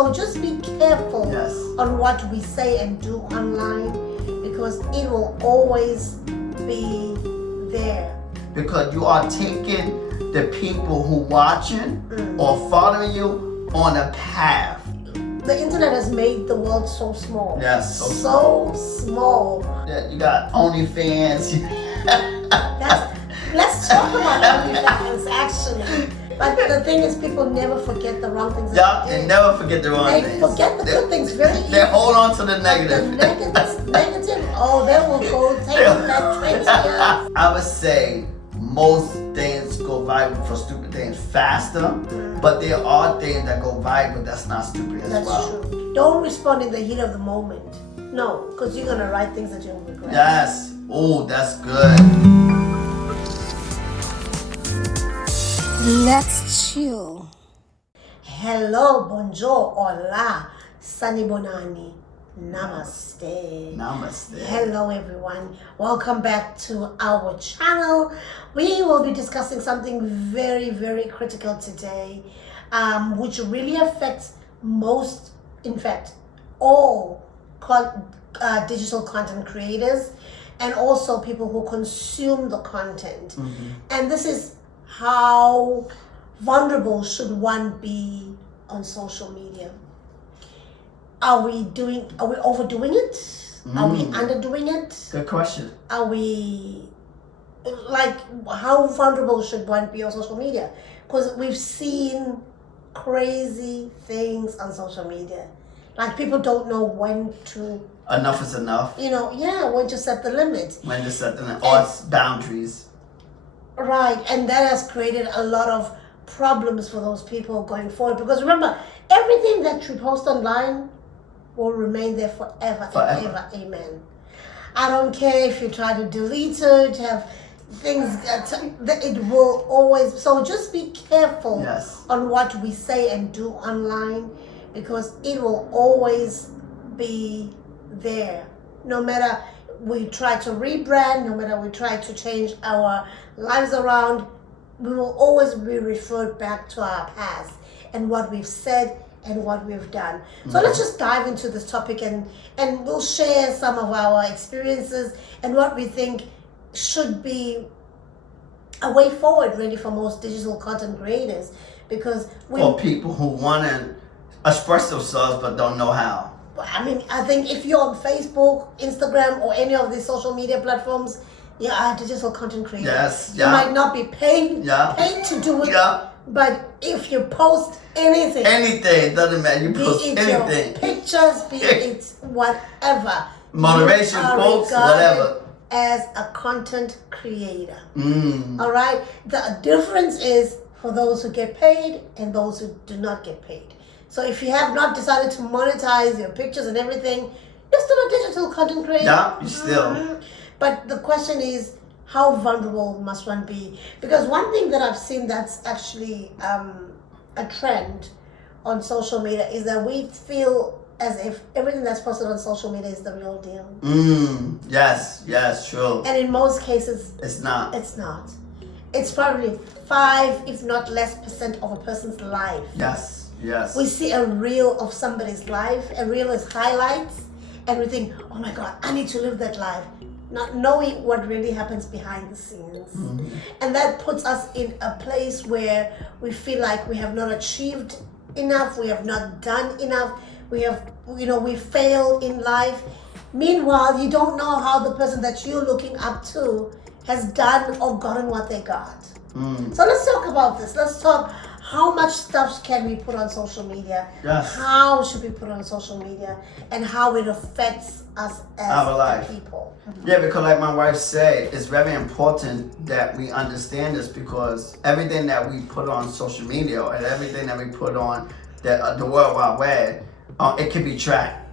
So just be careful Yes. on what we say and do online, because it will always be there. Because you are taking the people who watching or following you on a path. The internet has made the world so small. Yes, so small. Yeah, you got OnlyFans. Let's talk about OnlyFans actually. But the thing is, people never forget the wrong things. Yeah, they never forget the wrong They things. forget the good things very easily. They hold on to the The negative. negative, oh, they will go take that 20 years. I would say most things go viral for stupid things faster, but there are things that go viral that's not stupid as That's well. true. Don't respond in the heat of the moment. No, because you're gonna write things that you'll regret. Yes. Oh, that's good. Let's chill. Hello, bonjour, hola, sani bonani, namaste. Namaste. Hello everyone, welcome back to our channel. We will be discussing something very, very critical today, which really affects most, in fact, all digital content creators and also people who consume the content. And this is how vulnerable should one be on social media. Are we overdoing it? Are we underdoing it? Good question. Are we, like, how vulnerable should one be on social media? Because we've seen crazy things on social media. Like, people don't know when to, Enough is enough. when to set the limit. When to set the or boundaries. Right, and that has created a lot of problems for those people going forward. Because remember, everything that you post online will remain there forever. And ever. Amen. I don't care if you try to delete it, have things that it will always. So just be careful on what we say and do online, because it will always be there. No matter we try to rebrand, no matter we try to change our lives around, we will always be referred back to our past and what we've said and what we've done. So let's just dive into this topic and we'll share some of our experiences and what we think should be a way forward really for most digital content creators, because for people who want to express themselves but don't know how. I mean, I think if you're on Facebook, Instagram, or any of these social media platforms, you are a digital content creator. Yes, You might not be paid to do it, but if you post anything, doesn't matter. You post anything. Your pictures, be it whatever, Motivation, quotes, whatever. As a content creator. All right? The difference is for those who get paid and those who do not get paid. So if you have not decided to monetize your pictures and everything, you're still a digital content creator. Yeah, you still. But the question is, how vulnerable must one be? Because one thing that I've seen that's actually a trend on social media is that we feel as if everything that's posted on social media is the real deal. Yes, true. And in most cases, it's not. It's not. It's probably 5, if not less, % of a person's life. Yes. We see a reel of somebody's life. A reel is highlights, and we think, oh my God, I need to live that life, not knowing what really happens behind the scenes. And that puts us in a place where we feel like we have not achieved enough, we have not done enough, we failed in life. Meanwhile, you don't know how the person that you're looking up to has done or gotten what they got. So let's talk about this. Let's talk, how much stuff can we put on social media? Yes. How should we put on social media? And how it affects us as people. Yeah, because like my wife said, it's very important that we understand this, because everything that we put on social media and everything that we put on the World Wide Web, it can be tracked.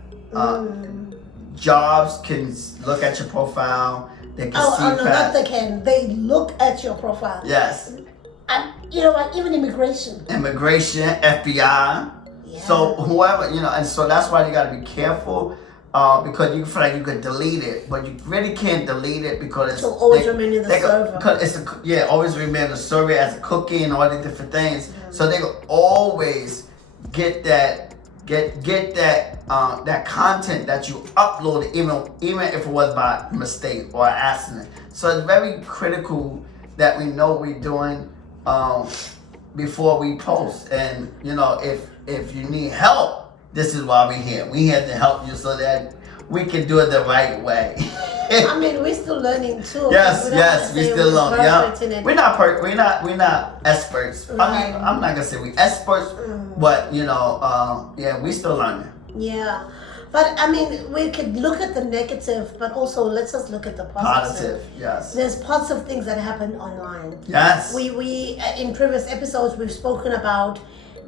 Jobs can look at your profile. They can see no, not they can. They look at your profile. Yes. And you know what? Even immigration, FBI. Yeah. So whoever, and so that's why you got to be careful, because you feel like you could delete it, but you really can't delete it because it's always remain in the server. Because it's always remain in the server as a cookie and all the different things. So they will always get that get that content that you uploaded, even if it was by mistake or accident. So it's very critical that we know what we're doing before we post. And if you need help, this is why we're here. We're here to help you so that we can do it the right way. I mean, we're still learning too. Yes, we still learn. Yeah, we're not experts. Right. I mean, I'm not gonna say we experts, but yeah, we still learning. Yeah, but I mean, we could look at the negative, but also let's just look at the positive. Yes. There's positive things that happen online. Yes. We in previous episodes we've spoken about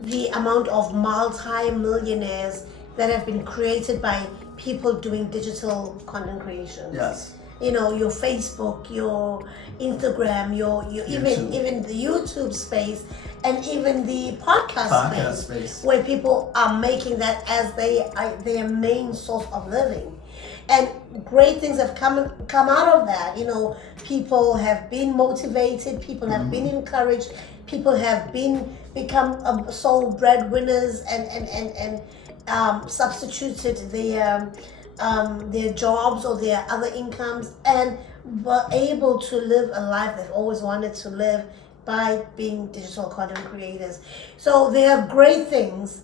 the amount of multi-millionaires that have been created by people doing digital content creations. Yes. Your Facebook, your Instagram, your even the YouTube space, and even the podcast space, where people are making that as their main source of living. And great things have come out of that. People have been motivated, people have been encouraged, people have become sole breadwinners and substituted their jobs or their other incomes and were able to live a life they've always wanted to live by being digital content creators. So there are great things,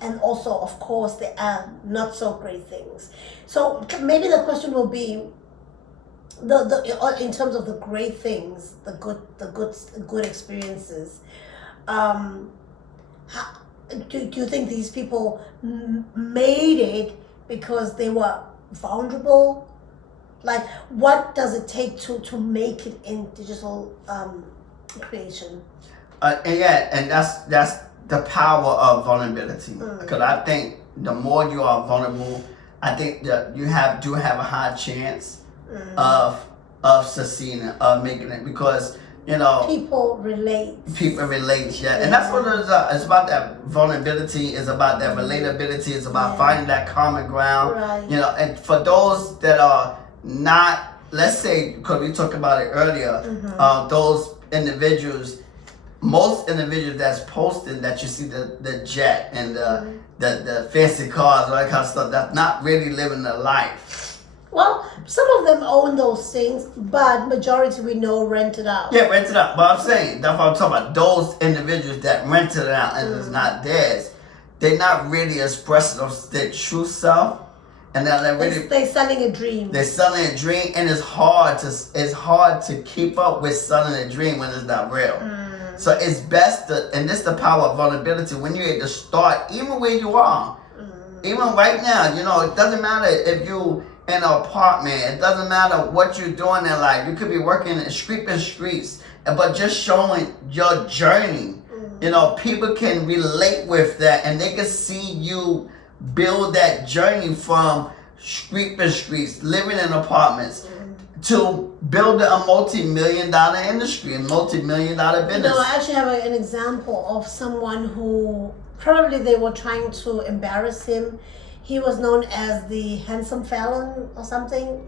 and also, of course, there are not so great things. So maybe the question will be, in terms of the great things, the good experiences. Do you think these people made it because they were vulnerable? Like, what does it take to make it in digital creation? And that's the power of vulnerability. Because I think the more you are vulnerable, I think that you do have a high chance of succeeding, of making it, because people relate, yeah. And that's what it's about. That vulnerability is about, that relatability is about finding that common ground, right. And for those that are not, let's say, because we talked about it earlier, those individuals, most individuals that's posting that you see the jet and the fancy cars, all that kind of stuff, that's not really living their life. Well, some of them own those things, but majority we know rent it out. Yeah, rent it out. But I'm saying, that's what I'm talking about. Those individuals that rent it out and it's not theirs, they're not really expressing their true self. And they're really, they're selling a dream. They're selling a dream, and it's hard to keep up with selling a dream when it's not real. So it's best and this is the power of vulnerability, when you're able to start, even where you are. Even right now, it doesn't matter if you in an apartment, it doesn't matter what you're doing in life. You could be working in sweeping streets, but just showing your journey. People can relate with that, and they can see you build that journey from sweeping streets, living in apartments, to build a multi-million-dollar industry, a multi-million-dollar business. I actually have an example of someone who probably they were trying to embarrass him. He was known as the handsome felon or something.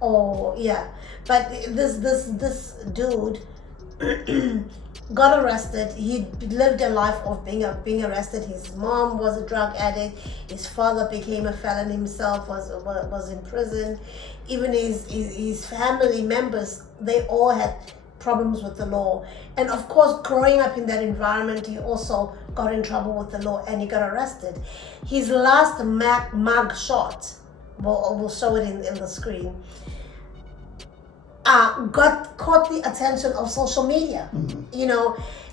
But this dude got arrested. He lived a life of being arrested. His mom was a drug addict. His father became a felon himself, was in prison. Even his family members, they all had problems with the law. And of course, growing up in that environment, he also got in trouble with the law and he got arrested. His last mug shot, we'll show it in the screen, caught the attention of social media,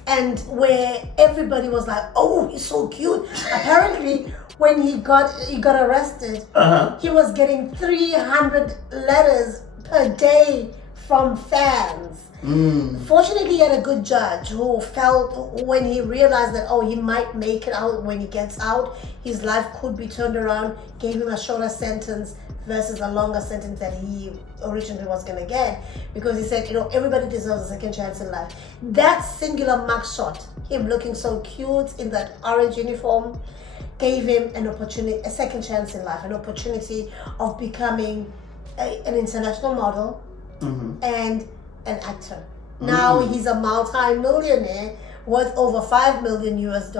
and where everybody was like, "Oh, he's so cute." Apparently, when he got arrested, he was getting 300 letters per day from fans. Fortunately, he had a good judge who felt, when he realized that he might make it out when he gets out, his life could be turned around, gave him a shorter sentence versus a longer sentence that he originally was going to get, because he said, everybody deserves a second chance in life. That singular mugshot, him looking so cute in that orange uniform, gave him an opportunity, a second chance in life, an opportunity of becoming an international model and an actor. Now he's a multi-millionaire worth over $5 million US,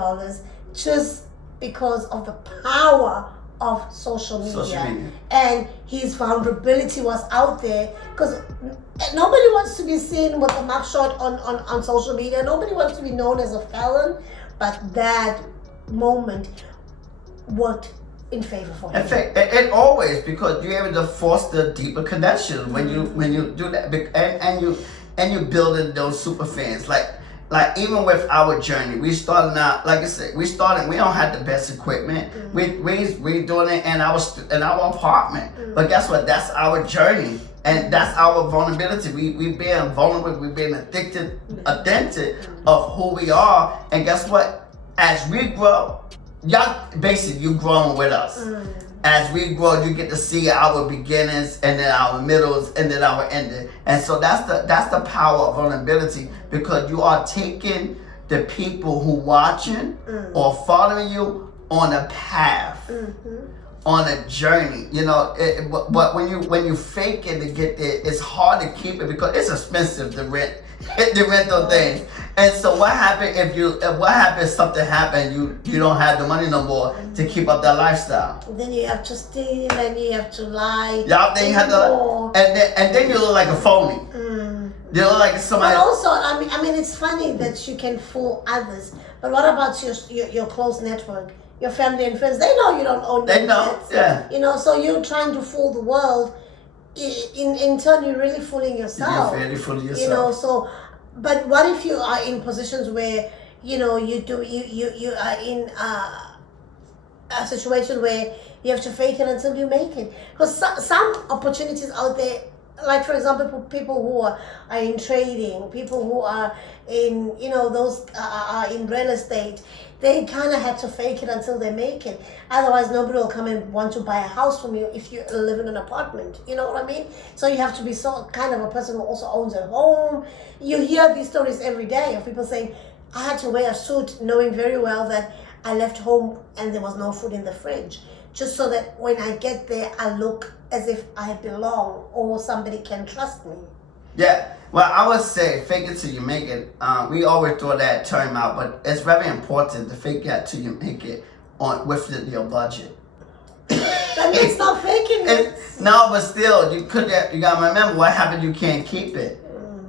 just because of the power of social media. And his vulnerability was out there because nobody wants to be seen with a mugshot on social media. Nobody wants to be known as a felon, but that moment worked in favor for him. In fact, it always, because you're able to foster deeper connection when you do that, and you building those super fans. Like even with our journey, we started out, like I said, we don't have the best equipment. We doing it in our apartment. But guess what? That's our journey. And that's our vulnerability. We being vulnerable, we being addicted of who we are. And guess what? As we grow, y'all basically you growing with us. As we grow, you get to see our beginnings and then our middles and then our ending. And so that's the power of vulnerability, because you are taking the people who watching or following you on a path, on a journey. You know, but when you fake it to get there, it's hard to keep it because it's expensive to rent those things. And so what happened if something happened, you don't have the money no more to keep up that lifestyle? Then you have to steal and you have to lie. Y'all then you have to, and then you look like a phony. You look like somebody. But also, I mean, it's funny that you can fool others. But what about your close network, your family and friends? They know you don't own. They know, yeah. You know, so you're trying to fool the world. In turn, you're really fooling yourself. You're really fooling yourself. You know, so. But what if you are in positions where you are in a situation where you have to fake it until you make it? Because some opportunities out there, like for example, people who are in trading, people who are in those are in real estate, they kind of had to fake it until they make it. Otherwise, nobody will come and want to buy a house from you if you live in an apartment. You know what I mean? So you have to be so kind of a person who also owns a home. You hear these stories every day of people saying, I had to wear a suit knowing very well that I left home and there was no food in the fridge, just so that when I get there, I look as if I belong or somebody can trust me. Yeah. Well, I would say fake it till you make it. We always throw that term out, but it's very important to fake it till you make it with your budget. That means not faking it. No, but still, you gotta remember what happened. You can't keep it.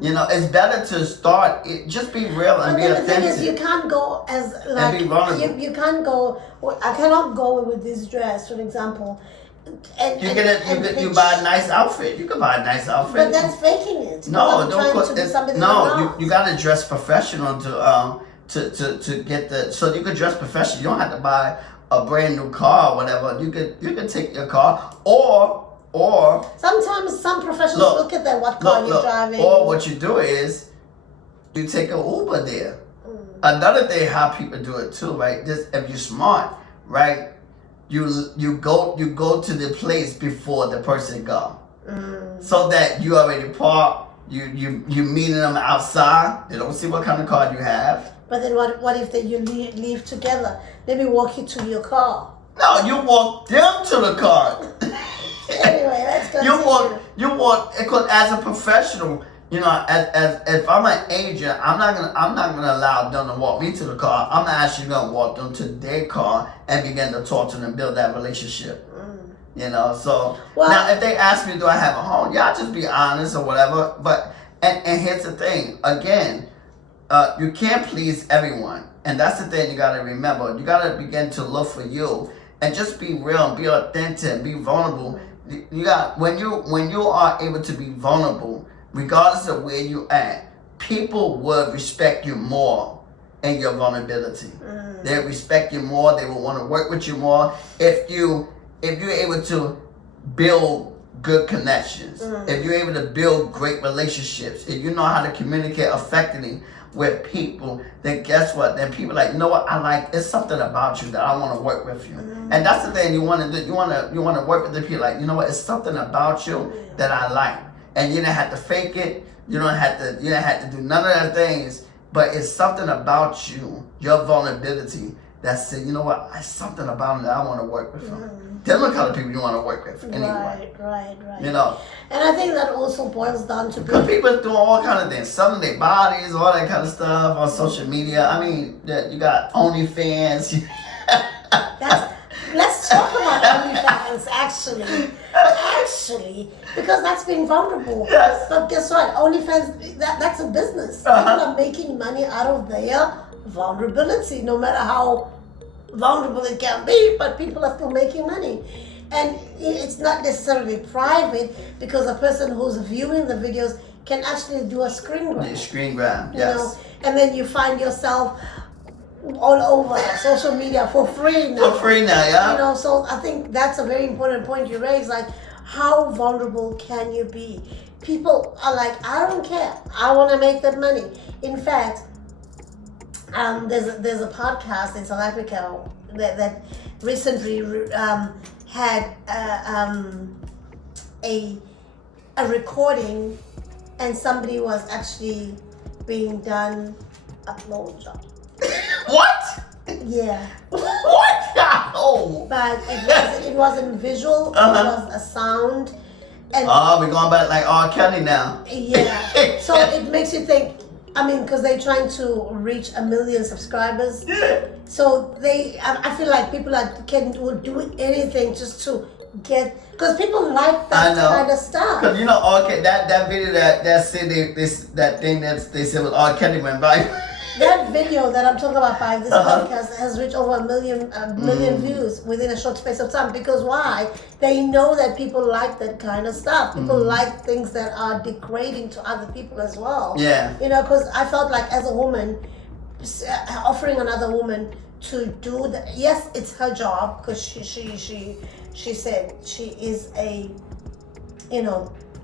You know, it's better to start. Just be real and be authentic. The thing is, you can't go as like and be vulnerable. You can't go. I cannot go with this dress, for example. You buy a nice outfit. You can buy a nice outfit. But that's faking it. No, don't. You gotta dress professional to get the. So you could dress professional. You don't have to buy a brand new car or whatever. You could take your car or sometimes some professionals look at that what car you're driving. Or what you do is you take an Uber there. Another thing how people do it too, right? Just if you're smart, right? You go to the place before the person go, so that you already park. You meeting them outside. They don't see what kind of car you have. But then what if you leave together? Let me walk you to your car. No, you walk them to the car. Anyway, let's continue. You walk because as a professional, you know, as if I'm an agent, I'm not gonna allow them to walk me to the car. I'm actually gonna walk them to their car and begin to talk to them and build that relationship. You know, so now if they ask me, do I have a home? Yeah, I'll just be honest or whatever. But and here's the thing, again, you can't please everyone, and that's the thing you gotta remember. You gotta begin to look for you and just be real and be authentic and be vulnerable. You got when you are able to be vulnerable, regardless of where you at, people would respect you more in your vulnerability. They respect you more. They will want to work with you more if you're able to build good connections. If you're able to build great relationships. If you know how to communicate effectively with people, then guess what? Then people are like, you know what? It's something about you that I want to work with you. And that's the thing you want to do. You want to work with the people like, you know what? It's something about you that I like. And you don't have to fake it. You don't have to do none of those things. But it's something about you, your vulnerability, that said, you know what? It's something about them that I want to work with. Them the kind of people you want to work with anyway. Right. You know. And I think that also boils down to because people doing all kind of things, selling their bodies, all that kind of stuff on social media. I mean, you got OnlyFans. OnlyFans, actually, because that's being vulnerable. Yes. But guess what? OnlyFans, that's a business. People are making money out of their vulnerability, no matter how vulnerable it can be, but people are still making money. And it's not necessarily private, because a person who's viewing the videos can actually do a screen grab. Screen grab, You yes. know? And then you find yourself all over social media for free now. For free now, yeah. You know, so I think that's a very important point you raise. Like, how vulnerable can you be? People are like, I don't care. I want to make that money. In fact, there's a podcast in South Africa that recently had a recording, and somebody was actually being done a blowjob. What? Yeah. What? Oh. But it wasn't visual. Uh-huh. It was a sound. And Oh, we're going back like R. Kelly now. yeah. So it makes you think. I mean, because they're trying to reach 1 million subscribers. Yeah. So I feel like people will do anything just to get, because people like that kind of stuff. Because okay, that video that said that thing that they said was R. Kelly went viral. That video that I'm talking about by this podcast has reached over 1 million views within a short space of time. Because why? They know that people like that kind of stuff. People like things that are degrading to other people as well. Yeah. Because I felt like, as a woman, offering another woman to do that. Yes, it's her job, because she said she is a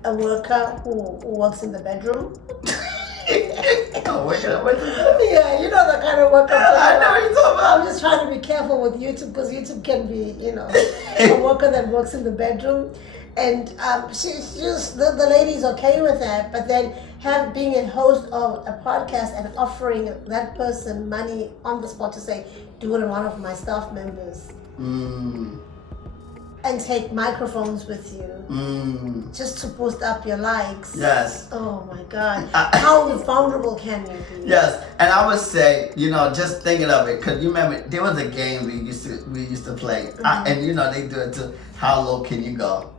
worker who works in the bedroom. Yeah, you know the kind of work I'm talking I know about. what you're talking about. I'm just trying to be careful with YouTube, because YouTube can be, a worker that works in the bedroom. And she's just, the lady's okay with that, but then being a host of a podcast and offering that person money on the spot to say, do it on one of my staff members. And take microphones with you just to boost up your likes. Yes. Oh my God. How vulnerable can you be? Yes, and I would say, just thinking of it, because you remember there was a game we used to play, and they do it to how low can you go?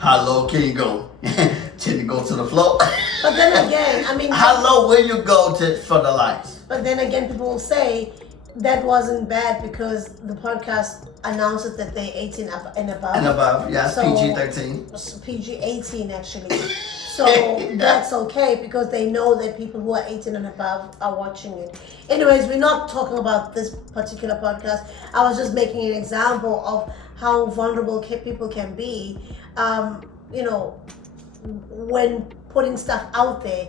How low can you go? Can you go to the floor? But then again, I mean, how low will you go for the likes? But then again, people will say that wasn't bad because the podcast announces that they're 18 up and above. And above, yes, So- PG-13. PG-18 actually. So that's okay, because they know that people who are 18 and above are watching it. Anyways, we're not talking about this particular podcast. I was just making an example of how vulnerable people can be, when putting stuff out there.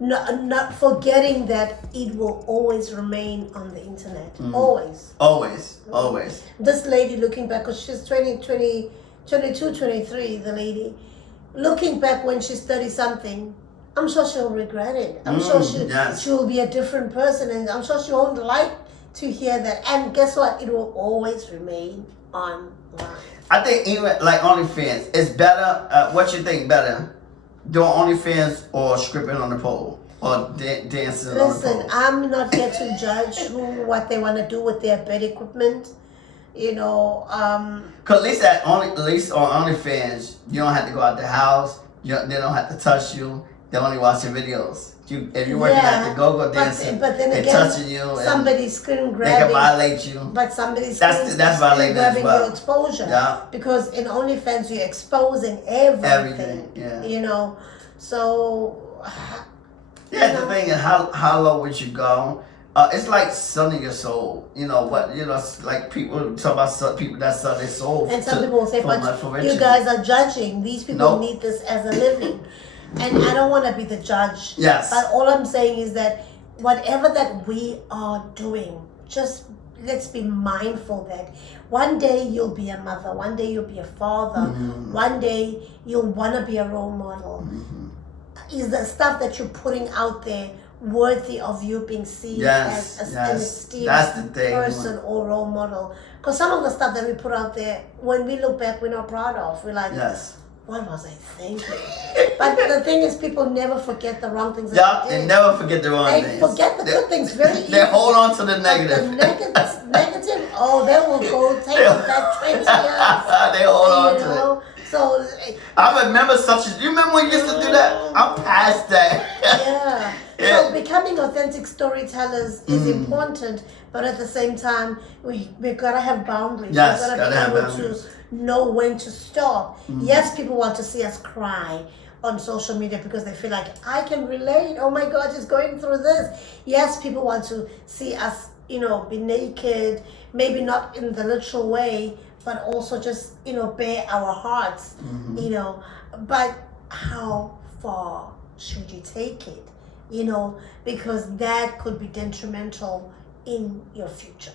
Not forgetting that it will always remain on the internet. Always. This lady, looking back, because she's 22, 23, the lady, looking back when she's 30-something, I'm sure she'll regret it. I'm sure she'll be a different person, and I'm sure she won't like to hear that. And guess what? It will always remain online. I think even like OnlyFans, it's better. What you think better? Doing OnlyFans or stripping on the pole or dancing on the pole? Listen, I'm not here to judge what they want to do with their bed equipment. Cause at least on OnlyFans, you don't have to go out the house. They don't have to touch you. They only watch your videos. If you're working at the go-go dancing, but then they're again, touching you. somebody's screen grabbing. They can violate you. But somebody's that's violating grabbing as well. your exposure. Yeah. Because in OnlyFans, you're exposing everything. Yeah. So. The thing is, how low would you go? It's like selling your soul. It's like people talk about people that sell their soul. And some people will say, but you guys are judging. These people need this as a living. And I don't want to be the judge. Yes. But all I'm saying is that whatever that we are doing, just let's be mindful that one day you'll be a mother, one day you'll be a father, one day you'll want to be a role model. Is the stuff that you're putting out there worthy of you being seen as an esteemed person or role model? Because some of the stuff that we put out there, when we look back, we're not proud of. We're like, what was I thinking? But the thing is, people never forget the wrong things. They never forget the wrong things. They forget the good things very easily. They hold on to the negative. The negative, they will go take it back 20 years. They hold I remember you remember when you used to do that? I'm past that. Yeah. Yeah. So becoming authentic storytellers is important, but at the same time, we gotta have boundaries. Yes, we gotta be have able boundaries. to know when to stop. Yes, people want to see us cry on social media because they feel like I can relate. Oh my God, she's going through this. Yes, people want to see us, be naked, maybe not in the literal way, but also just, bare our hearts, but how far should you take it? Because that could be detrimental in your future.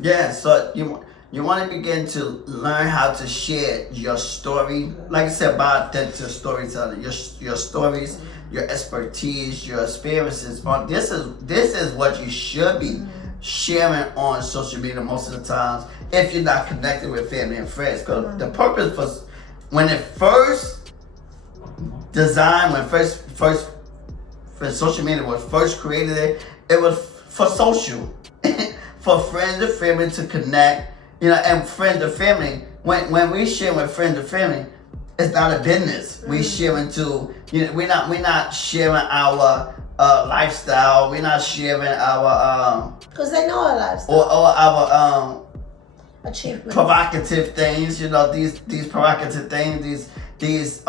Yeah, so you want to begin to learn how to share your story. Like I said, about that to storytelling, your stories, your expertise, your experiences. This is what you should be sharing on social media most of the times if you're not connected with family and friends. Because the purpose was when it first designed, when social media was first created, it was for social, for friends and family to connect, and friends and family. When we share with friends and family, it's not a business. We sharing to, we're not sharing our lifestyle. We're not sharing our because they know our lifestyle or our achievements, provocative things. These provocative things. These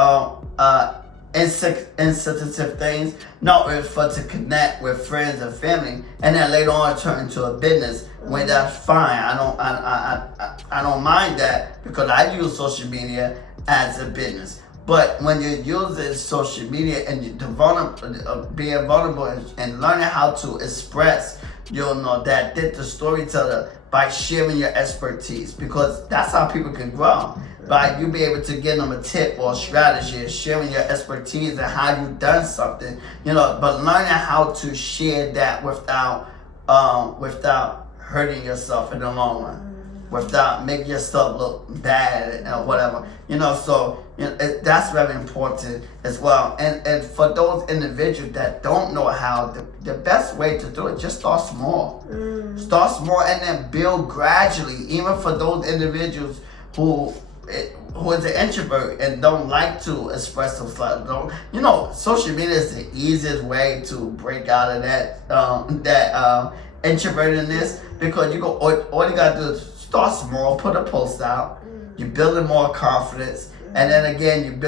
insensitive things. No, it's for to connect with friends and family, and then later on turn into a business. When that's fine, I don't mind that because I use social media as a business. But when you're using social media and you're being vulnerable and learning how to express, that the storyteller by sharing your expertise, because that's how people can grow. By you be able to give them a tip or a strategy and sharing your expertise and how you've done something, but learning how to share that without hurting yourself in the long run, without making yourself look bad or whatever. So that's very important as well. And for those individuals that don't know how, the best way to do it, just start small. Start small and then build gradually. Even for those individuals who is an introvert and don't like to express themselves. Social media is the easiest way to break out of that introvertedness, because all you gotta do is start small, put a post out. You're building more confidence, and then again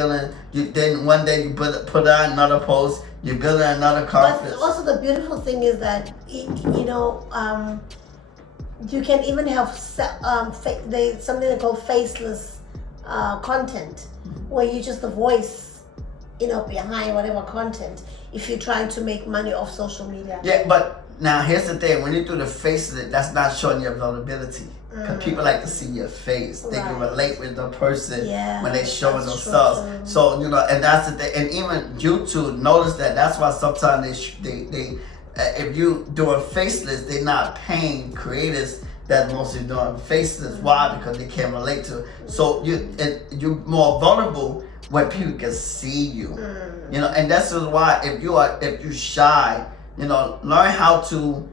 then one day you put out another post. You're building another confidence. But also the beautiful thing is that you can even have something they call faceless content, where you just the voice, behind whatever content. If you're trying to make money off social media. Yeah, but now here's the thing: when you do the faceless, that's not showing your vulnerability. Because people like to see your face. They can relate with the person when they showing themselves. So, and that's the thing. And even YouTube, notice that. That's why sometimes they if you doing faceless, they're not paying creators that mostly doing faceless. Why? Because they can't relate to it. So you're more vulnerable when people can see you. And that's why if you're shy, learn how to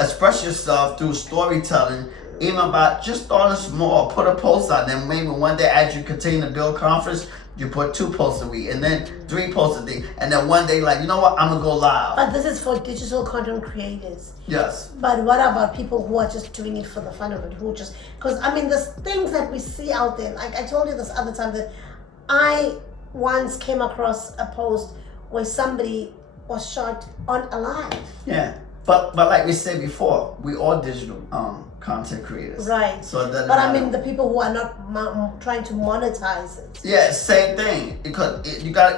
express yourself through storytelling. Even by just starting small, put a post out. Then maybe one day, as you continue to build confidence, you put 2 posts a week, and then 3 posts a day, and then one day, like, you know what, I'm gonna go live. But this is for digital content creators. Yes. But what about people who are just doing it for the fun of it? Because there's things that we see out there. Like I told you this other time that I once came across a post where somebody was shot unalive. Yeah. But like we said before, we all digital content creators. Right. So it doesn't But matter. the people who are not trying to monetize it. Yeah, same thing. Because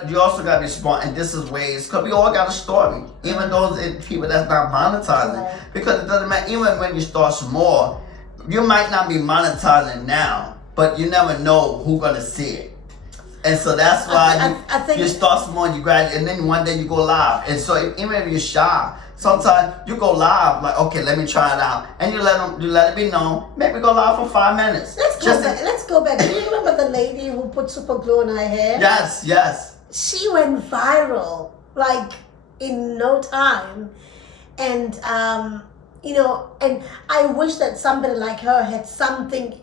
you also gotta be smart, and this is ways, because we all got a story. Even those people that's not monetizing. Right. Because it doesn't matter, even when you start small, you might not be monetizing now, but you never know who's gonna see it. And so that's why I think you start small, you graduate, and then one day you go live. And so even if you're shy, sometimes you go live, like, okay, let me try it out, and you let it be known. Maybe go live for 5 minutes. Let's go back. Do you remember the lady who put super glue in her hair? Yes. She went viral like in no time, and and I wish that somebody like her had something,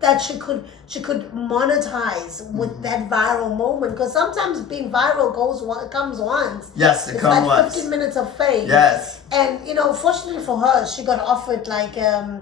that she could monetize with that viral moment, because sometimes being viral comes once. Yes, it it's comes like once. 15 minutes of fame. Yes. And fortunately for her, she got offered like I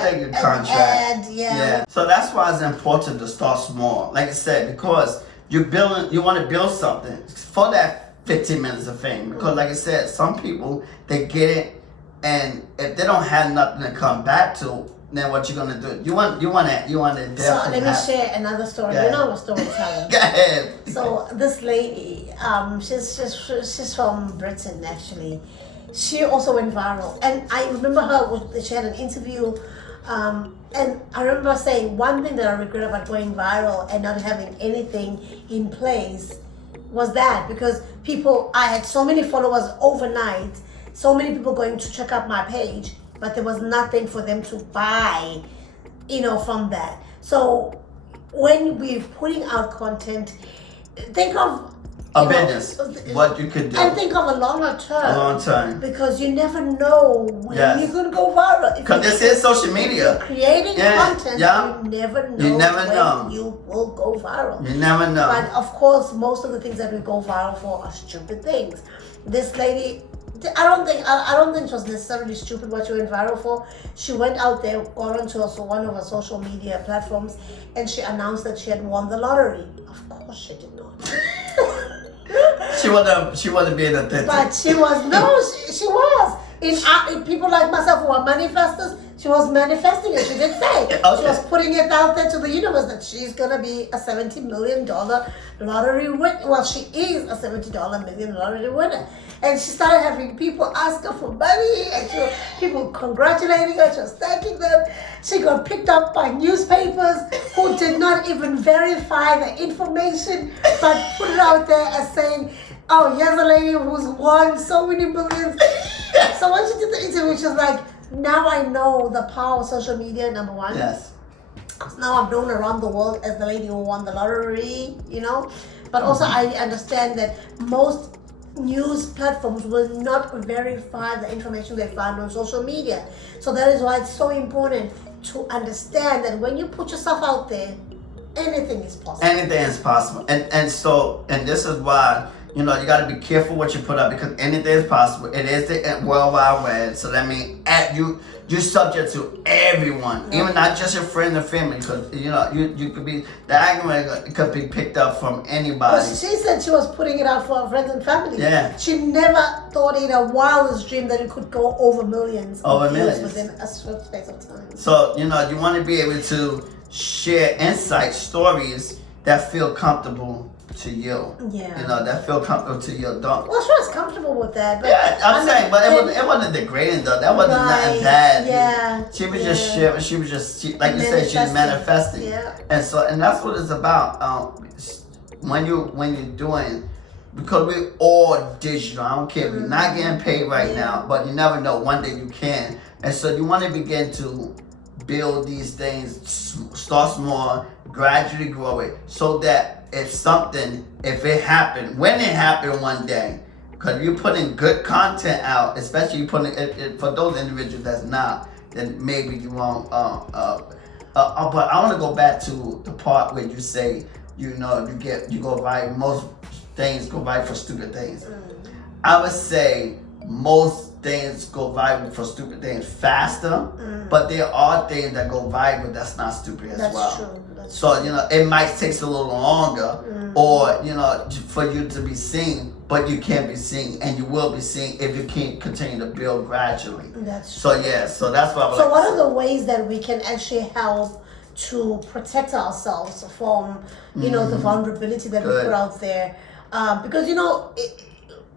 think a contract. Ad, yeah. So that's why it's important to start small. Like I said, because you want to build something for that 15 minutes of fame. Because like I said, some people, they get it, and if they don't have nothing to come back to, then what you gonna do? You want to definitely. So let me share another story. Yeah. You know I'm a storyteller. Go ahead. So this lady, she's from Britain actually. She also went viral, and I remember she had an interview, and I remember saying one thing that I regret about going viral and not having anything in place was that, because I had so many followers overnight, so many people going to check out my page, but there was nothing for them to buy, from that. So when we're putting out content, think of a business, what you could do, and think of a longer term. A long time, because you never know when you're gonna go viral. Because this is social media. If you're creating content, you never know when you will go viral. You never know. But of course, most of the things that we go viral for are stupid things. This lady, I don't think it was necessarily stupid what she went viral for. She went out there, got onto one of her social media platforms, and she announced that she had won the lottery. Of course, she did not. She wasn't being authentic. But she was. She was. In people like myself who are manifestors, she was manifesting it. She did say. Okay. She was putting it out there to the universe that she's gonna be a $70 million lottery winner. Well, she is a $70 million lottery winner. And she started having people ask her for money, and people congratulating her. She was thanking them. She got picked up by newspapers who did not even verify the information, but put it out there as saying, "Oh, here's a lady who's won so many millions." So when she did the interview, she was like, "Now I know the power of social media. Number one, yes. Now I'm known around the world as the lady who won the lottery, But also I understand that most news platforms will not verify the information they find on social media. So that is why it's so important to understand that when you put yourself out there, anything is possible. Anything is possible. And this is why, you got to be careful what you put up, because anything is possible. It is the World Wide Web. So that means you're subject to everyone, even not just your friends and family, because you could be, the argument could be picked up from anybody. But she said she was putting it out for her friends and family. Yeah. She never thought in her wildest dream that it could go over millions of views within a short space of time. So you want to be able to share insight stories that feel comfortable to you. Yeah. That feel comfortable to you. Don't. Well, she was comfortable with that. But yeah, I'm saying, but it wasn't degrading though. That wasn't nothing bad. Yeah. She was just sharing. She was just like you said. She's manifesting. Yeah. And that's what it's about. When you're doing, because we're all digital. I don't care. We're not getting paid right now, but you never know. One day you can. And so you want to begin to build these things. Start small, gradually grow it, so that if it happened, when it happened one day, because you're putting good content out, especially you putting it for those individuals that's not, then maybe you won't. But I want to go back to the part where you say, you go viral. Most things go viral for stupid things. I would say most things go viral for stupid things faster, but there are things that go viral that's not stupid as well. That's true. So, it might take a little longer, or, for you to be seen, but you can be seen, and you will be seen if you can continue to build gradually. That's true. So, yeah, so that's what I would So what are the ways that we can actually help to protect ourselves from, the vulnerability that we put out there? Because,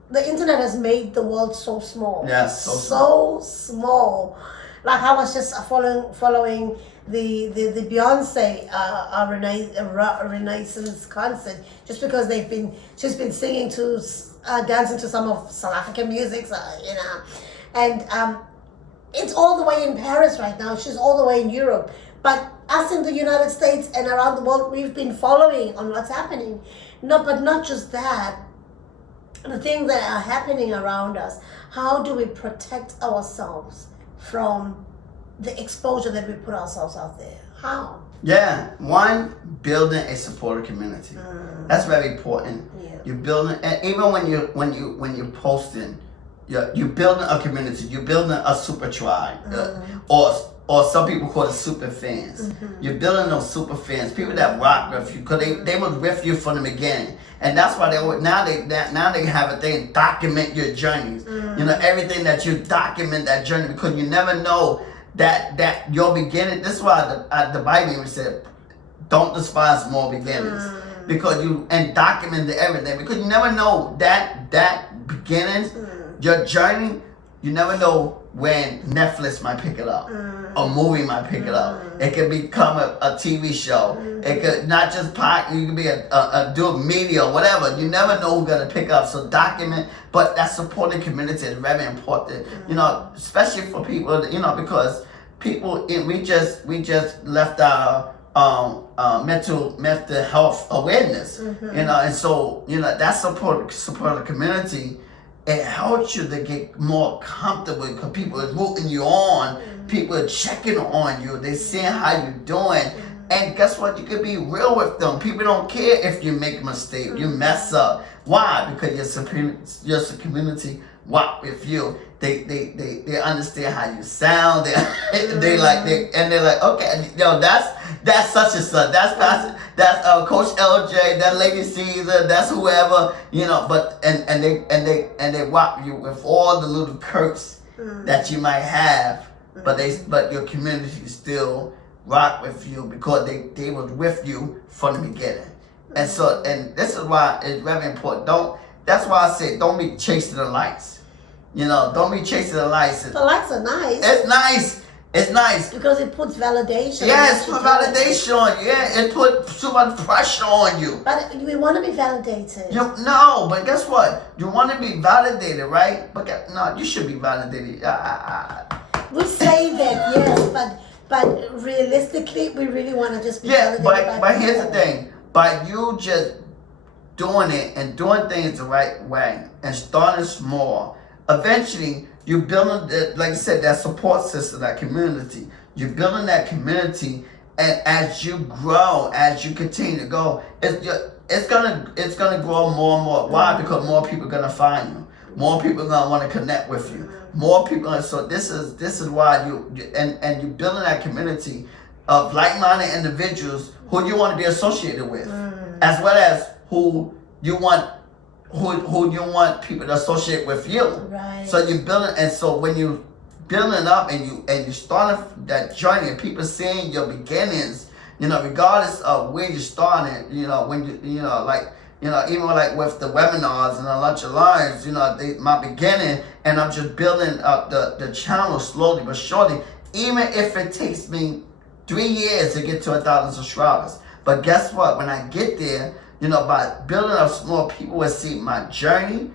the internet has made the world so small. Yes, so small. Like I was just following the Beyonce Renaissance concert, just because she's been singing to dancing to some of South African music, and it's all the way in Paris right now. She's all the way in Europe, but us in the United States and around the world, we've been following on what's happening. No, but not just that. The things that are happening around us, how do we protect ourselves from the exposure that we put ourselves out there? How? Yeah, one, building a supportive community. That's very important. Yeah. You're building, and even when you're posting, you're building a community. You're building a super tribe, or some people call it super fans. You're building those super fans, people that rock with you, because they was with you from the beginning, and that's why now they have a thing, document your journeys. You know, everything that you document that journey, because you never know that your beginning. This is why the Bible even said, don't despise small beginnings, because and document everything, because you never know that beginnings, your journey. You never know when Netflix might pick it up, a movie might pick it up. It could become a TV show. It could not just you could be a do media or whatever. You never know who's gonna pick up. So document, but that supporting community is very important. You know, especially for people. You know, because people we just left our mental health awareness. You know, and so that support the community. It helps you to get more comfortable, because people are rooting you on. People are checking on you. They're seeing how you're doing. And guess what? You can be real with them. People don't care if you make a mistake, you mess up. Why? Because your community walk with you. They understand how you sound. They're like, okay, that's such and such. That's Coach LJ. That Lady Siza. That's whoever, But and they walk you with all the little quirks that you might have, but your community still rock with you, because they was with you from the beginning. And so, and this is why it's very important. That's why I say don't be chasing the lights. Don't be chasing the lights. The lights are nice. It's nice. It's nice. Because it puts validation. Yes, put validation on you. Yeah, it put too much pressure on you. But we want to be validated. No, but guess what? You want to be validated, right? But no, you should be validated. We say that, yes, but realistically, we really want to just be validated. Yeah, but here's the thing. By you just doing it and doing things the right way and starting small, eventually you're building, like I said, that support system, that community. You're building that community, and as you grow, as you continue to go, it's gonna grow more and more. Why? Because more people are gonna find you. More people are gonna want to connect with you. More people. So this is why and you're building that community of like-minded individuals who you want to be associated with, as well as who you want people to associate with you. Right. So you're building, and so when you building up and you start that journey, and people seeing your beginnings, regardless of where you started, when even like with the webinars and the lunch and learns, my beginning, and I'm just building up the channel slowly but surely, even if it takes me 3 years to get to 1,000 subscribers. But guess what? When I get there, by building up more people will see my journey,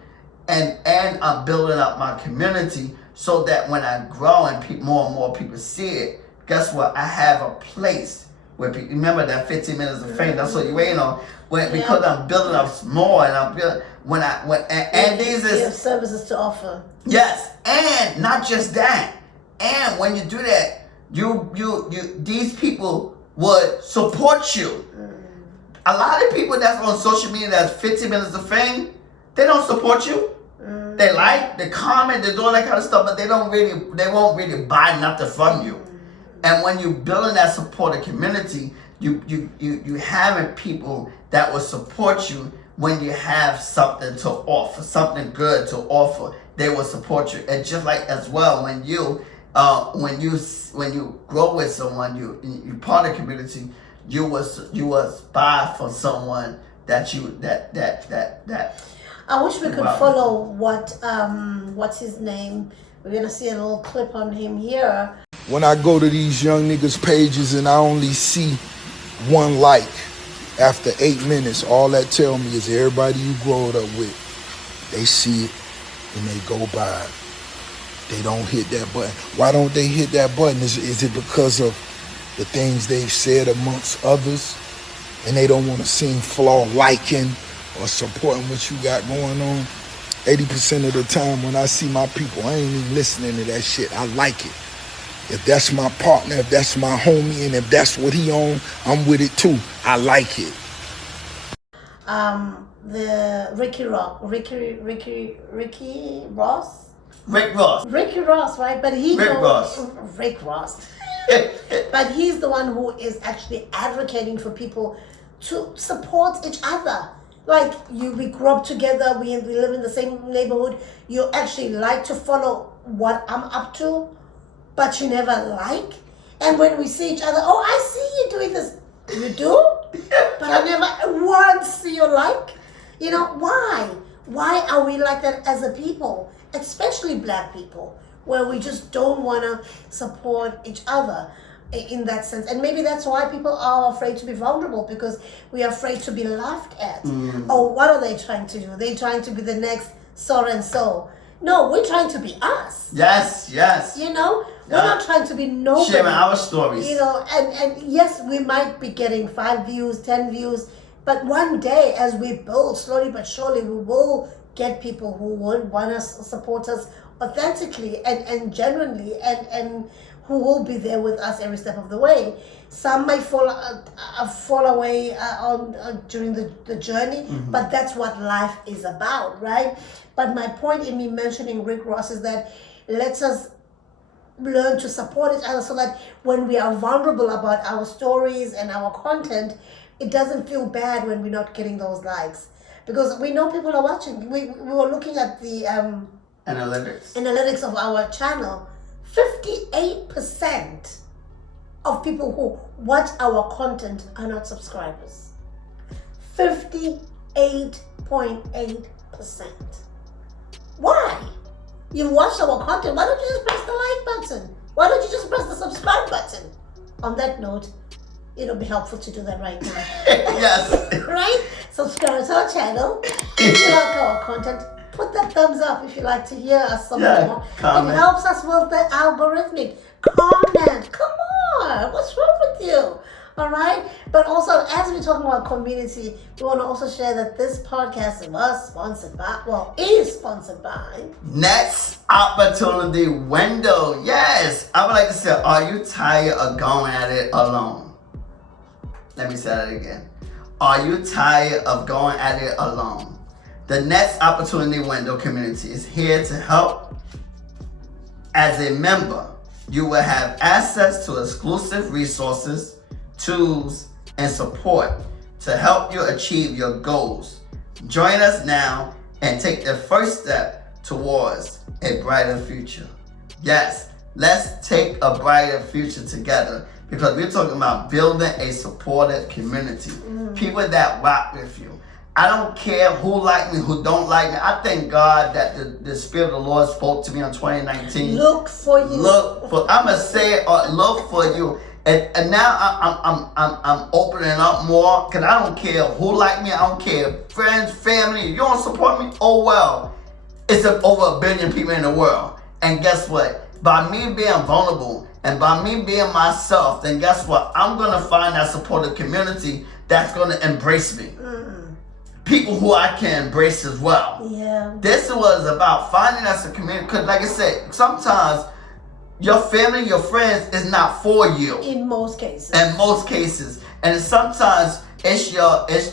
and I'm building up my community, so that when I grow and more and more people see it, guess what? I have a place where people, remember that 15 minutes of fame, that's what you're waiting on. Because I'm building up more, and I'm building, these is... You have services to offer. Yes, and not just that. And when you do that, these people would support you. A lot of people that's on social media that's 15 minutes of fame, they don't support you. They like, they comment, they do all that kind of stuff, but they won't really buy nothing from you. And when you're building that supportive community, you having people that will support you when you have something to offer, something good to offer. They will support you. And just like as well, when you grow with someone, you part of the community, you was buy from someone that I wish we could follow what's his name. We're gonna see a little clip on him here. When I go to these young niggas' pages and I only see one like after 8 minutes, all that tell me is everybody you growed up with, they see it and they go by. They don't hit that button. Why don't they hit that button? Is it because of the things they've said amongst others, and they don't want to seem flaw liking or supporting what you got going on? 80% of the time when I see my people, I ain't even listening to that shit. I like it. If that's my partner, if that's my homie, and if that's what he own, I'm with it too. I like it. The Ricky Ross. Ricky Ross, right? But he Rick Ross. But he's the one who is actually advocating for people to support each other. Like we grew up together, we live in the same neighborhood. You actually like to follow what I'm up to, but you never like. And when we see each other, oh, I see you doing this. You do? But I never once see you like. You know, why? Why are we like that as a people? Especially black people, where we just don't want to support each other in that sense. And maybe that's why people are afraid to be vulnerable, because we are afraid to be laughed at. Oh, what are they trying to do? They're trying to be the next so-and-so. No, we're trying to be us. Yes. You know, we're not trying to be nobody. Sharing our stories. You know, and yes, we might be getting 5 views, 10 views, but one day as we build slowly but surely, we will get people who would want to support us authentically and genuinely, and who will be there with us every step of the way. Some might fall away during the journey, but that's what life is about, right? But my point in me mentioning Rick Ross is that let's us learn to support each other, so that when we are vulnerable about our stories and our content, it doesn't feel bad when we're not getting those likes. Because we know people are watching. We were looking at the analytics of our channel. 58% of people who watch our content are not subscribers. 58.8%. Why? You watched our content. Why don't you just press the like button? Why don't you just press the subscribe button? On that note, it'll be helpful to do that right now. Yes. Right? Subscribe to our channel. If you like our content, put that thumbs up if you like to hear us so much more. Comment. It helps us with the algorithmic. Comment. Come on. What's wrong with you? All right? But also, as we're talking about community, we want to also share that this podcast is sponsored by Next opportunity window. Yes. I would like to say, are you tired of going at it alone? Let me say that again. Are you tired of going at it alone? The Next Opportunity Window community is here to help. As a member, you will have access to exclusive resources, tools, and support to help you achieve your goals. Join us now and take the first step towards a brighter future. Yes, let's take a brighter future together, because we're talking about building a supportive community. People that rock with you. I don't care who like me, who don't like me. I thank God that the Spirit of the Lord spoke to me in 2019. Look for you. I'm gonna say it. Look for you. And now I'm opening up more, because I don't care who like me. I don't care, friends, family. You don't support me? Oh well. It's over 1 billion people in the world. And guess what? By me being vulnerable and by me being myself, then guess what? I'm gonna find that supportive community that's gonna embrace me. People who I can embrace as well. Yeah. This was about finding us a community, because like I said, sometimes your family, your friends is not for you. In most cases. And sometimes it's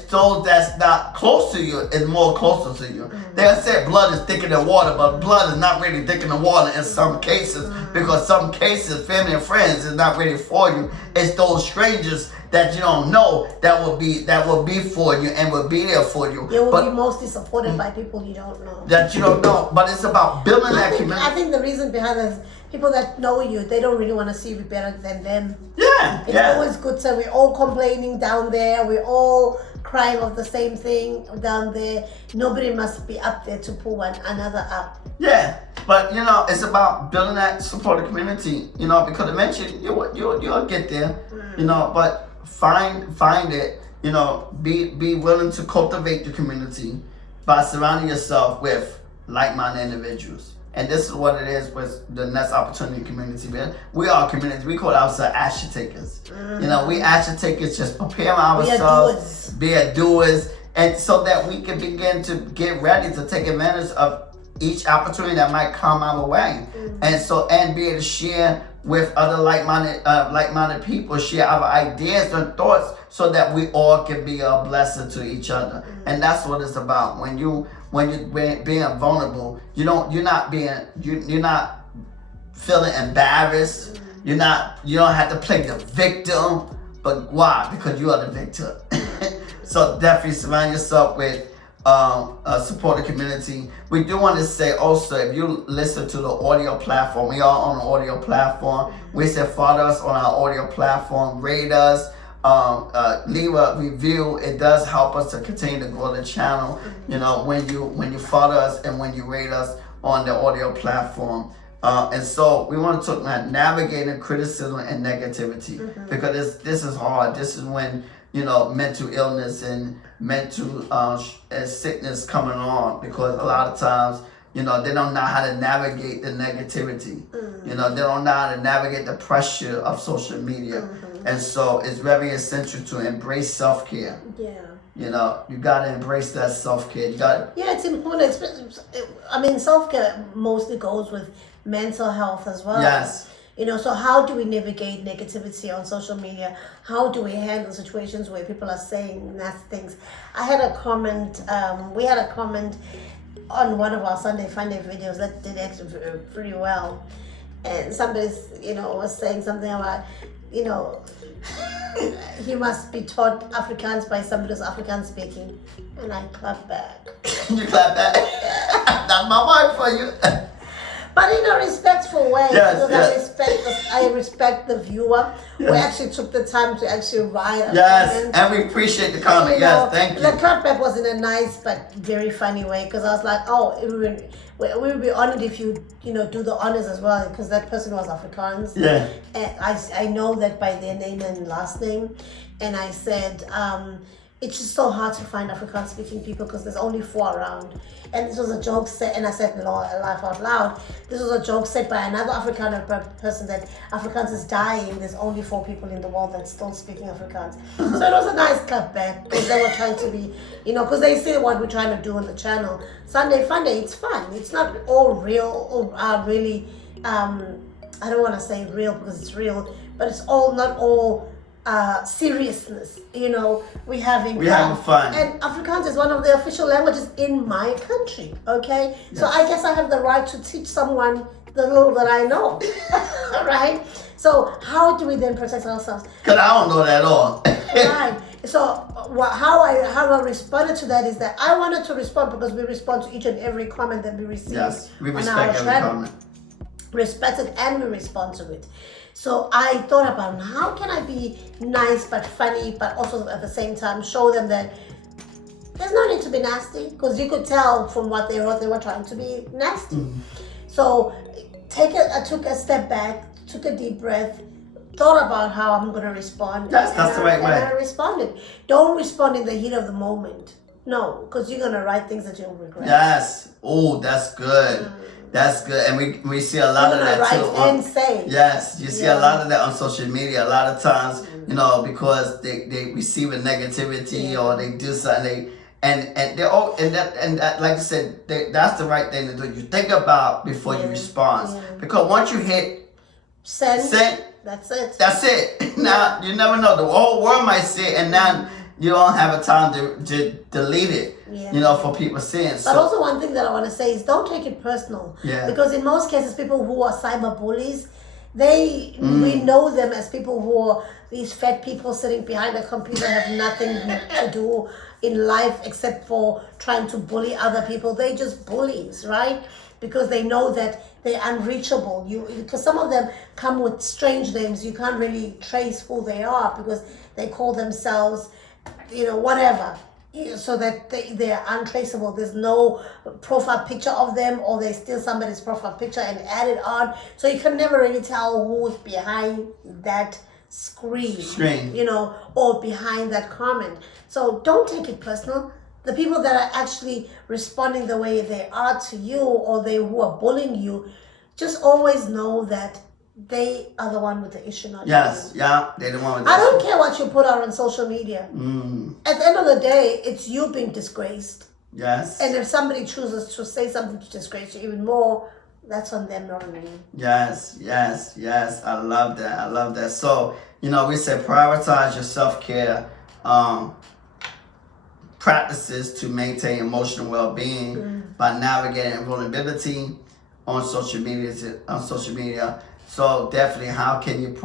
those that's not close to you is more closer to you. They say blood is thicker than water, but blood is not really thicker than water in some cases, because some cases family and friends is not really for you. It's those strangers that you don't know that will be for you and will be there for you. You will be mostly supported by people you don't know. That you don't know, but it's about building that community. I think the reason behind it is people that know you, they don't really want to see you better than them. It's always good. So we're all complaining down there. We're all crying of the same thing down there. Nobody must be up there to pull one another up. Yeah, but it's about building that supportive community. Because eventually you'll get there. But find it. Be willing to cultivate the community by surrounding yourself with like-minded individuals. And this is what it is with the Next Opportunity community. We are a community. We call ourselves action takers. We action takers, just prepare ourselves, be a doers, and so that we can begin to get ready to take advantage of each opportunity that might come our way. And be able to share with other like-minded people, share our ideas and thoughts, so that we all can be a blessing to each other. And that's what it's about. When you being vulnerable, you're not feeling embarrassed. You don't have to play the victim. But why? Because you are the victim. So definitely surround yourself with a supportive community. We do want to say also, if you listen to the audio platform, we are on the audio platform. We say follow us on our audio platform, rate us, leave a review. It does help us to continue to grow the channel. You know, when you follow us and when you rate us on the audio platform. And so we want to talk about navigating criticism and negativity, because this is hard. This is when, you know, mental illness and mental sickness coming on, because a lot of times, you know, they don't know how to navigate the negativity. You know, they don't know how to navigate the pressure of social media. And so it's very essential to embrace self-care. Yeah. You know, you got to embrace that self-care. Yeah, it's important. I mean, self-care mostly goes with mental health as well. Yes. You know, so how do we navigate negativity on social media? How do we handle situations where people are saying nasty things? I had a comment, we had a comment on one of our Sunday Funday videos that did actually pretty well. And somebody, you know, was saying something about, you know, he must be taught Afrikaans by somebody who's Afrikaans speaking. And I clapped back. You clap back? That's my wife for you. But in a respectful way, Yes, because I respect the viewer who actually took the time to actually write a comment. And we appreciate the comment. You know, yes, thank you. The clapback was in a nice but very funny way, because I was like, oh, we would be honored if you do the honors as well, because that person was Afrikaans. Yeah. And I know that by their name and last name, and I said, it's just so hard to find Afrikaans speaking people because there's only 4 around. And this was a joke said, and I said laugh out loud. This was a joke said by another Afrikaner person that Afrikaans is dying. There's only 4 people in the world that's still speaking Afrikaans. So it was a nice clap back, because they were trying to be, because they see what we're trying to do on the channel. Sunday Funday, it's fun. It's not all real or really, I don't want to say real because it's real, but it's all not all seriousness. We're having fun. And Afrikaans is one of the official languages in my country, okay? Yes. So I guess I have the right to teach someone the little that I know, right? So how do we then protect ourselves? Because I don't know that at all. Right. So how I responded to that is that I wanted to respond because we respond to each and every comment that we receive. Yes, we respect every comment. Respect it and we respond to it. So I thought about how can I be nice but funny, but also at the same time show them that there's no need to be nasty, because you could tell from what they wrote they were trying to be nasty. Mm-hmm. So I took a step back, took a deep breath, thought about how I'm going to respond. Yes, that's the right way. And I responded. Don't respond in the heat of the moment. No, because you're going to write things that you'll regret. Yes. Oh, that's good. That's good, and we see a lot of that too. And say. Yes, you see a lot of that on social media. A lot of times, because they receive a negativity or they do something, and they're all and that like I said, that's the right thing to do. You think about before you respond, because once you hit send, that's it. That's it. Now you never know. The whole world might see it, and now you don't have a time to delete it. For people seeing. But also one thing that I want to say is don't take it personal. Yeah. Because in most cases, people who are cyber bullies, we know them as people who are these fat people sitting behind a computer, have nothing to do in life except for trying to bully other people. They're just bullies, right? Because they know that they're unreachable. Because some of them come with strange names. You can't really trace who they are because they call themselves, whatever. So that they're untraceable. There's no profile picture of them, or they steal somebody's profile picture and add it on. So you can never really tell who's behind that screen. Or behind that comment. So don't take it personal. The people that are actually responding the way they are to you, or who are bullying you, just always know that they are the one with the issue, not you. They're the one with the issue. I don't care what you put out on social media. At the end of the day, it's you being disgraced. Yes. And if somebody chooses to say something to disgrace you even more, That's on them, not on me. Yes. I love that. So, we said prioritize your self-care practices to maintain emotional well-being by navigating vulnerability on social media. So definitely, how can you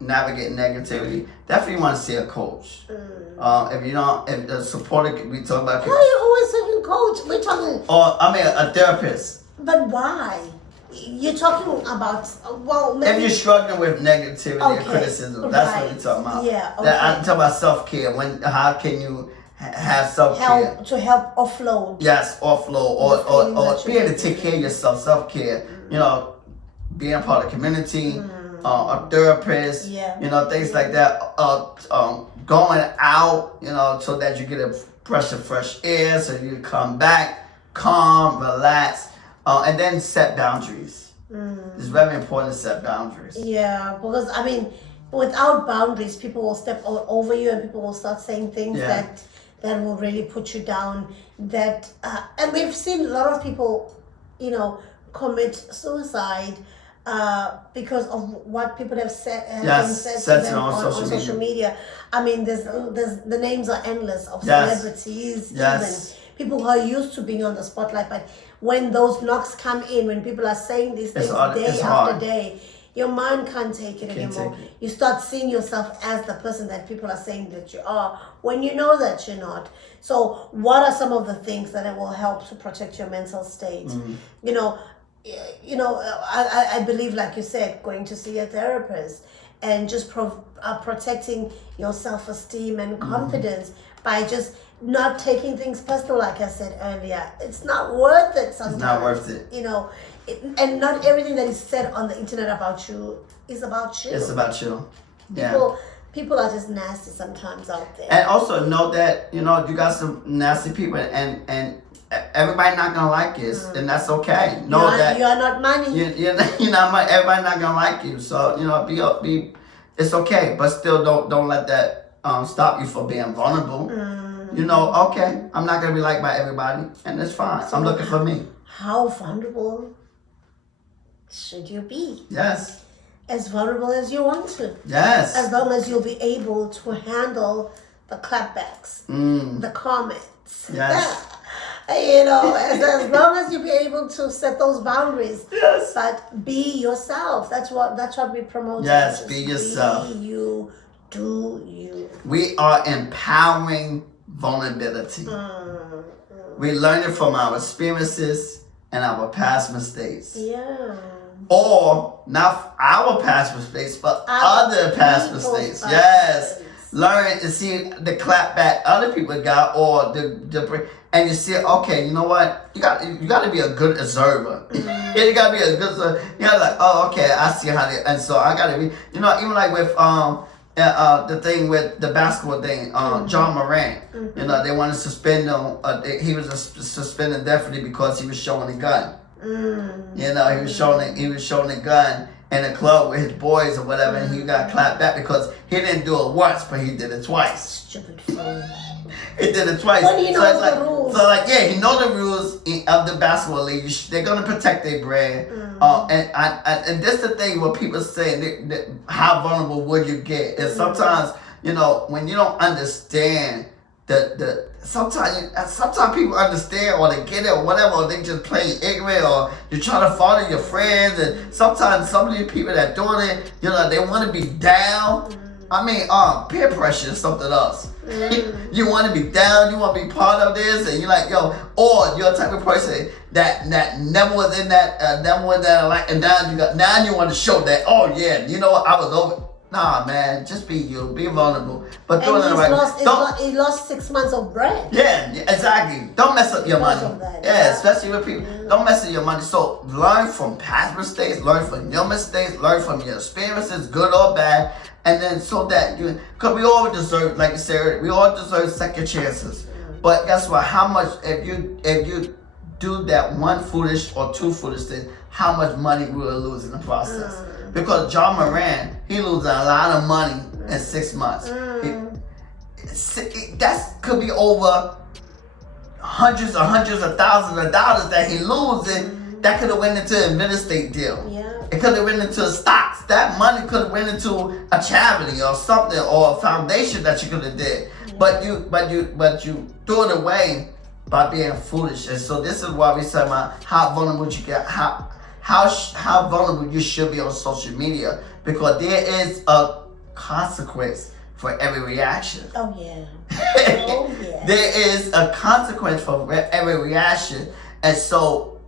navigate negativity? Definitely want to see a coach. If the supporter, we talk about. Why are you always talking coach? We're talking. A therapist. But why? You're talking about, maybe. If you're struggling with negativity or criticism, that's what we're talking about. Yeah, okay. I'm talking about self-care. How can you have self-care? Help offload. Yes, offload or be able to take care of yourself, self-care. Being a part of the community, a therapist, things like that. Going out, so that you get a breath of fresh air, so you come back calm, relax, and then set boundaries. It's very important to set boundaries. Yeah, because without boundaries, people will step over you, and people will start saying things that will really put you down. And we've seen a lot of people, commit suicide because of what people have said to them on social media. There's the names are endless of celebrities, even people who are used to being on the spotlight. But when those knocks come in, when people are saying these things day after day, your mind can't take it anymore. You start seeing yourself as the person that people are saying that you are, when you know that you're not. So what are some of the things that will help to protect your mental state? I believe, like you said, going to see a therapist and just protecting your self-esteem and confidence by just not taking things personal. Like I said earlier, it's not worth it sometimes. It's not worth it. And not everything that is said on the internet about you is about you. It's about you. People are just nasty sometimes out there. And also know that, you got some nasty people, and everybody not gonna like it, and that's okay. You are not money. You're not money. Everybody not gonna like you, so be. It's okay, but still don't let that stop you from being vulnerable. Okay, I'm not gonna be liked by everybody, and it's fine. So I'm looking for me. How vulnerable should you be? Yes. As vulnerable as you want to. Yes. As long as you'll be able to handle the clapbacks, the comments. Yes. As long as you be able to set those boundaries. Yes. But be yourself. That's what we promote. Yes, be yourself. Be you, do you. We are empowering vulnerability. We learn it from our experiences and our past mistakes. Yeah. Or not our past mistakes, but other past mistakes. Yes. Learn to see the clap back other people got, or and you see, okay, you know what? You got to be a good observer. You got to be a good observer. Okay, I see how they, and so I got to be, even like with the thing with the basketball thing, John Morant. They wanted to suspend him. He was suspended definitely because he was showing a gun. He was showing a gun in a club with his boys or whatever, and he got clapped back because he didn't do it once, but he did it twice. Stupid fool. He did it twice. But he knows the rules. He knows the rules of the basketball league. They're gonna protect their brand. And this the thing where people say how vulnerable would you get? And sometimes when you don't understand sometimes people understand or they get it or whatever, or they just play ignorant, or you try to follow your friends, and sometimes some of these people that doing it, they want to be down. Peer pressure is something else. You want to be down, you want to be part of this, and you're like, or you're the type of person that never was in that, and now you want to show that, I was over. Nah, man, just be you, be vulnerable, but doing it right. He lost 6 months of bread. Yeah, exactly. Don't mess up your money. Especially with people. Don't mess up your money. So learn from past mistakes, learn from your mistakes, learn from your experiences, good or bad, and then so that because we all deserve, like you said, we all deserve second chances. But guess what? How much if you do that one foolish or two foolish things, how much money we will lose in the process? Because John Moran, he loses a lot of money in 6 months. That could be over hundreds of thousands of dollars that he losing That could have went into an real estate deal. Yeah. It could have went into stocks. That money could have went into a charity or something, or a foundation that you could have did. Yeah. But you threw it away by being foolish. And so this is why we say about how vulnerable you get, how vulnerable you should be on social media, because there is a consequence for every reaction. Oh yeah. Oh yeah. There is a consequence for every reaction, and so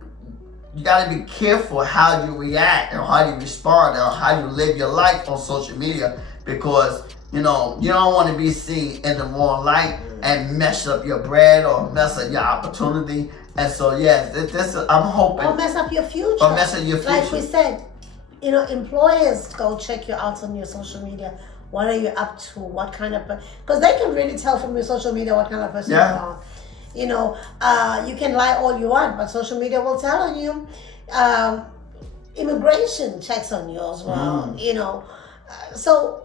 you gotta be careful how you react and how you respond and how you live your life on social media, because you don't want to be seen in the wrong light and mess up your bread or mess up your opportunity. And so yes, this I'm hoping. Or mess up your future. Or mess up your future. Like we said, employers go check you out on your social media. What are you up to? What kind of... Because they can really tell from your social media what kind of person you are. You can lie all you want, but social media will tell on you. Immigration checks on you as well, So,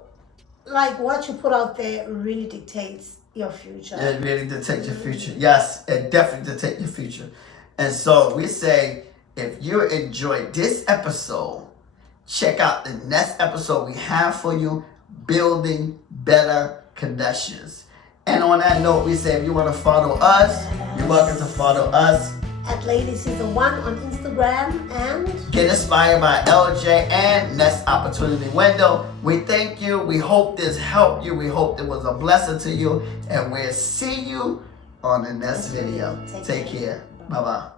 like, what you put out there really dictates your future. It really dictates your future. Yes, it definitely dictates your future. And so we say, if you enjoyed this episode, check out the next episode we have for you, Building Better Connections. And on that note, we say if you want to follow us, you're welcome to follow us at Lady Siza 1 on Instagram, and Get Inspired by LJ and Next Opportunity Window. We thank you. We hope this helped you. We hope it was a blessing to you. And we'll see you on the next video. Take care. Bye-bye.